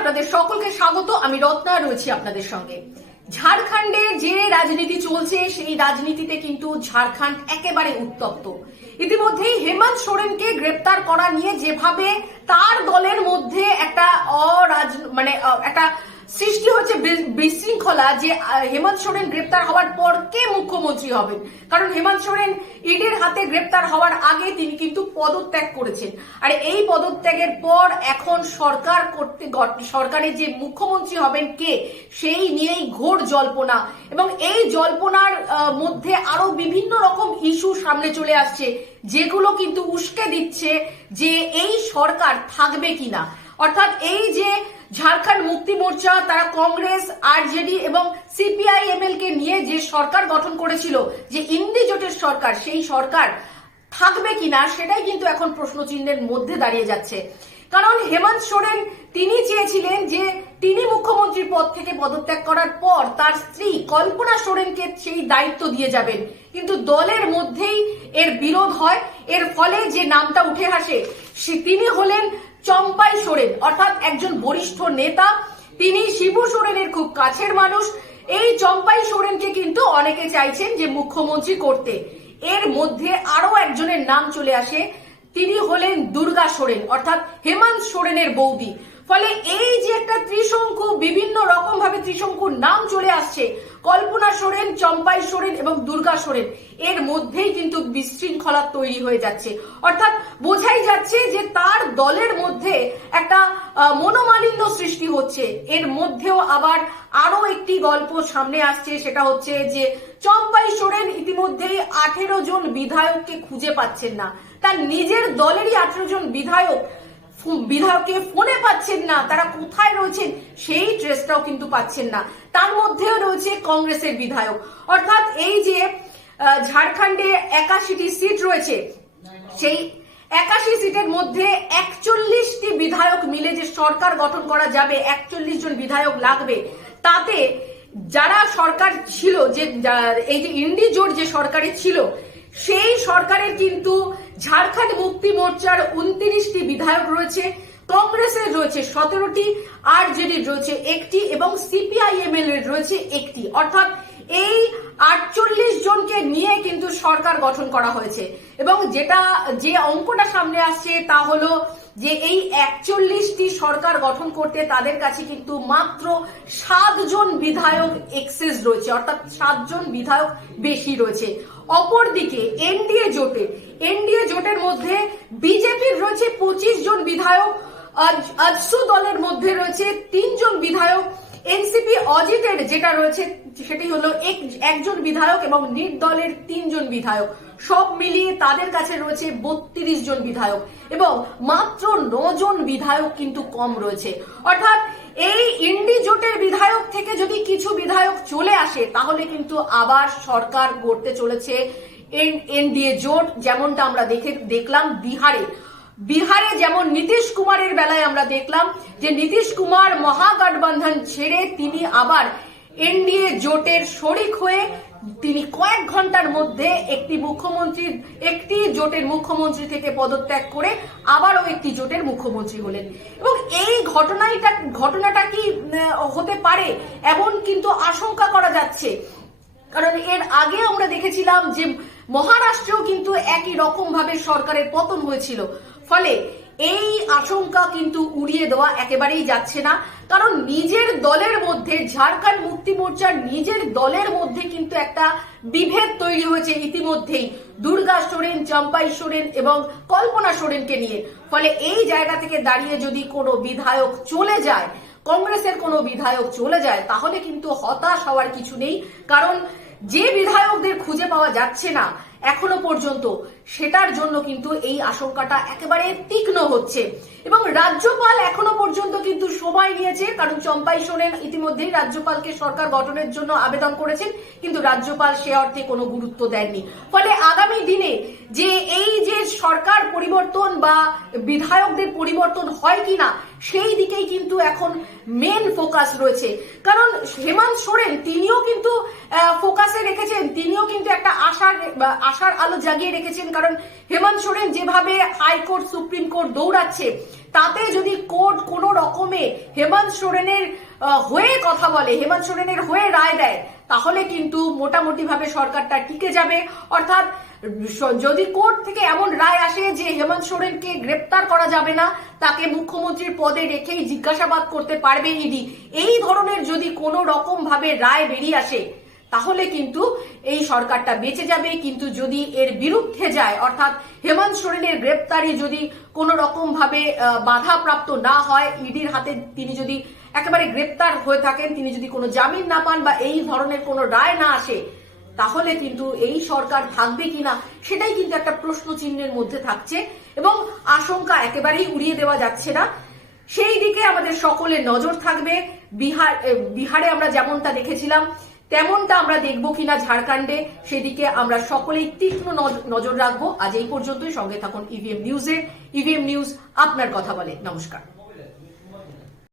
আপনাদের সকলকে স্বাগত। আমি রত্না, রয়েছি আপনাদের সঙ্গে। ঝাড়খণ্ডে যে রাজনীতি চলছে, সেই রাজনীতিতে কিন্তু ঝাড়খণ্ড একেবারে উত্তপ্ত। ইতিমধ্যেই হেমন্ত সোরেনকে গ্রেপ্তার করা নিয়ে যেভাবে তার দলের মধ্যে একটা অরাজ মানে একটা সৃষ্টি হচ্ছে বিশৃঙ্খলা যে হেমন্ত সোরেন গ্রেপ্তার হওয়ার পর কে মুখ্যমন্ত্রী হবেন। কারণ হেমন্ত সোরেন ইডির হাতে গ্রেপ্তার হওয়ার আগে তিনি কিন্তু পদত্যাগ করেছেন। আর এই পদত্যাগের পর এখন সরকার করতে সরকারের যে মুখ্যমন্ত্রী হবেন কে, সেই নিয়েই ঘোর জল্পনা। এবং এই জল্পনার মধ্যে আরও বিভিন্ন রকম ইস্যু সামনে চলে আসছে, যেগুলো কিন্তু উস্কে দিচ্ছে যে এই সরকার থাকবে কিনা। অর্থাৎ এই যে ঝাড়খণ্ড মুক্তি মোর্চা, তারা কংগ্রেস, আরজেডি এবং সিপিআইএমএল কে নিয়ে যে সরকার গঠন করেছিল, যে ইন্দি জোটের সরকার, সেই সরকার থাকবে কিনা, সেটাই কিন্তু এখন প্রশ্নচিহ্নের মধ্যে দাঁড়িয়ে যাচ্ছে। কারণ হেমন্ত সোরেন, তিনি চেয়েছিলেন যে তিনি মুখ্যমন্ত্রীর পদ থেকে পদত্যাগ করার পর তার স্ত্রী কল্পনা সোরেনকে সেই দায়িত্ব দিয়ে যাবেন। কিন্তু দলের মধ্যেই এর বিরোধ হয়, এর ফলে যে নামটা উঠে আসে তিনি হলেন চম্পাই সোরেন, অর্থাৎ একজন বরিষ্ঠ নেতা। তিনি শিবু সোরেনের খুব কাছের মানুষ। এই চম্পাই সোরেনকে কিন্তু অনেকে চাইছেন যে মুখ্যমন্ত্রী করতে। এর মধ্যে আরও একজনের নাম চলে আসে। তিনি হলেন দুর্গা সোরেন, অর্থাৎ হেমন্ত সোরেনের বৌদি। ফলে এই যে একটা ত্রিশঙ্কু, বিভিন্ন রকম ভাবে ত্রিশঙ্কুর নাম চলে আসছে। কল্পনা সোরেন, চম্পাই সোরেন এবং দুর্গা সোরেন। এর মধ্যেই কিন্তু বিশৃঙ্খলা তৈরি হয়ে যাচ্ছে। অর্থাৎ বোঝাই যাচ্ছে যে তার দলের মধ্যে একটা মনোমালিন্য সৃষ্টি হচ্ছে। এর মধ্যেও আবার আরও একটি গল্প সামনে আসছে, সেটা হচ্ছে যে চম্পাই সোরেন ইতিমধ্যেই আঠেরো জন বিধায়ককে খুঁজে পাচ্ছেন না। তার নিজের দলেরই আঠেরো জন বিধায়ক বিধায়ককে ফোনে পাচ্ছেন না, তারা কোথায় রয়েছেন সেই ড্রেসটাও কিন্তু পাচ্ছেন না। তার মধ্যেও রয়েছে কংগ্রেসের বিধায়ক। অর্থাৎ এই যে ঝাড়খণ্ডে একাশিটি সিট রয়েছে, সেই একাশি সিটের মধ্যে একচল্লিশটি বিধায়ক মিলে যে সরকার গঠন করা যাবে, একচল্লিশ জন বিধায়ক লাগবে, তাতে যারা সরকার ছিল, যে এই যে ইন্ডি জোট যে সরকারে ছিল, সেই সরকারের কিন্তু ঝাড়খণ্ড মুক্তি মোর্চার উনত্রিশটি বিধায়ক রয়েছে, কংগ্রেসের রয়েছে সতেরোটি আর জেডির রয়েছে একটি এবং সিপিআইএম এর রয়েছে একটি। অর্থাৎ এই আটচল্লিশ জনকে নিয়ে কিন্তু সরকার গঠন করা হয়েছে। এবং যেটা, যে অঙ্কটা সামনে আসছে তা হলো যে এই একচল্লিশটি সরকার গঠন করতে তাদের কাছে কিন্তু মাত্র সাতজন বিধায়ক এক্সেস রয়েছে, অর্থাৎ সাতজন বিধায়ক বেশি রয়েছে। অপরদিকে এনডিএ জোটে, এনডিএ জোটের মধ্যে বিজেপির রয়েছে পঁচিশ জন বিধায়ক, আজ- আজসু দলের মধ্যে রয়েছে তিনজন বিধায়ক এনসিপি অজিতের যেটা রয়েছে, সেটি হলো এক- একজন বিধায়ক এবং নিট দলের তিনজন বিধায়ক। সব মিলিয়ে তাদের কাছে রয়েছে বত্রিশ জন বিধায়ক এবং মাত্র জন বিধায়ক কিন্তু কম রয়েছে। অর্থাৎ এই ইন্ডি জোটের বিধায়ক থেকে যদি কিছু বিধায়ক চলে আসে, তাহলে কিন্তু আবার সরকার গড়তে চলেছে এনডিএ জোট, যেমনটা আমরা দেখে, দেখলাম বিহারে। বিহারে যেমন নীতিশ কুমারের বেলায় আমরা দেখলাম যে নীতিশ কুমার মহাগঠবন্ধন ছেড়ে তিনি আবার এনডিএ জোটের শরিক হয়ে তিনি কয়েক ঘণ্টার মধ্যে একটি মুখ্যমন্ত্রীর একটি জোটের মুখ্যমন্ত্রী থেকে পদত্যাগ করে আবারও একটি জোটের মুখ্যমন্ত্রী হলেন। এবং এই ঘটনাটা ঘটনাটা কি হতে পারে এমন কিন্তু আশঙ্কা করা যাচ্ছে। কারণ এর আগে আমরা দেখেছিলাম যে মহারাষ্ট্রেও কিন্তু একই রকম ভাবে সরকারের পতন হয়েছিল। ফলে এই আশঙ্কা কিন্তু উড়িয়ে দেওয়া একেবারেই যাচ্ছে না। কারণ নিজের দলের মধ্যে, ঝাড়খণ্ড মুক্তি মোর্চার নিজের দলের মধ্যে কিন্তু একটা বিভেদ তৈরি হয়েছে ইতিমধ্যেই। দুর্গা সোরেন, চম্পাই সোরেন এবং কল্পনা সোরেনকে নিয়ে। ফলে এই জায়গা থেকে দাঁড়িয়ে যদি কোনো বিধায়ক চলে যায়, কংগ্রেসের কোনো বিধায়ক চলে যায়, তাহলে কিন্তু হতাশ হওয়ার কিছু নেই। কারণ যে বিধায়কদের খুঁজে পাওয়া যাচ্ছে না এখনও পর্যন্ত, সেটার জন্য কিন্তু এই আশঙ্কাটা একেবারে তীক্ষ্ণ হচ্ছে। এবং রাজ্যপাল এখনও পর্যন্ত সময় নিয়েছে, কারণ চম্পাই সোরেন ইতিমধ্যেই রাজ্যপালকে সরকার গঠনের জন্য আবেদন করেছেন, কিন্তু রাজ্যপাল সে অর্থে কোনো গুরুত্ব দেননি। ফলে আগামী দিনে যে এই যে সরকার পরিবর্তন বা বিধায়কদের পরিবর্তন হয় কিনা, সেই দিকেই কিন্তু এখন মেন ফোকাস রয়েছে। কারণ হেমন্ত সোরেন, তিনিও কিন্তু ফোকাসে রেখেছেন, তিনিও কিন্তু একটা আশার আশার আলো জাগিয়ে রেখেছেন, কারণ হেমন্ত সোরেন যেভাবে হাইকোর্ট, সুপ্রিম কোর্ট দৌড়াচ্ছে তাতে যদি কোর্ট কোনো রকম হেমন্ত সোরেনের হয়ে কথা বলে, হেমন্ত সোরেনের হয়ে রায় দেয়, তাহলে কিন্তু মোটামুটি ভাবে সরকারটা টিকে যাবে। অর্থাৎ যদি কোর্ট থেকে এমন রায় আসে যে হেমন্ত সোরেনকে গ্রেপ্তার করা যাবে না, তাকে মুখ্যমন্ত্রীর পদে রেখেই জিজ্ঞাসাবাদ করতে পারবে ইডি। এই ধরনের যদি কোনো রকম ভাবে রায় বেরিয়ে আসে তাহলে কিন্তু এই সরকারটা বেঁচে যাবে। কিন্তু যদি এর বিরুদ্ধে যায়, অর্থাৎ হেমন্ত সোরেনের গ্রেপ্তারি যদি কোনো রকম ভাবে বাধাপ্রাপ্ত না হয়, ইডির হাতে তিনি যদি একেবারে গ্রেপ্তার হয়ে থাকেন, তিনি যদি কোনো জামিন না পান বা এই ধরনের কোনো রায় না আসে, তাহলে কিন্তু এই সরকার থাকবে কিনা, সেটাই কিন্তু একটা প্রশ্ন চিহ্নের মধ্যে থাকছে এবং আশঙ্কা একেবারেই উড়িয়ে দেওয়া যাচ্ছে না। সেই দিকে আমাদের সকলের নজর থাকবে। বিহার বিহারে আমরা যেমনটা দেখেছিলাম তেমনটা আমরা দেখব কিনা ঝাড়খণ্ডে, সেদিকে আমরা সকলেই তীক্ষ্ণ নজ- নজর রাখব। আজ এই পর্যন্তই। সঙ্গে থাকুন ইভিএম নিউজের ইভিএম নিউজ আপনার কথা বলে। নমস্কার।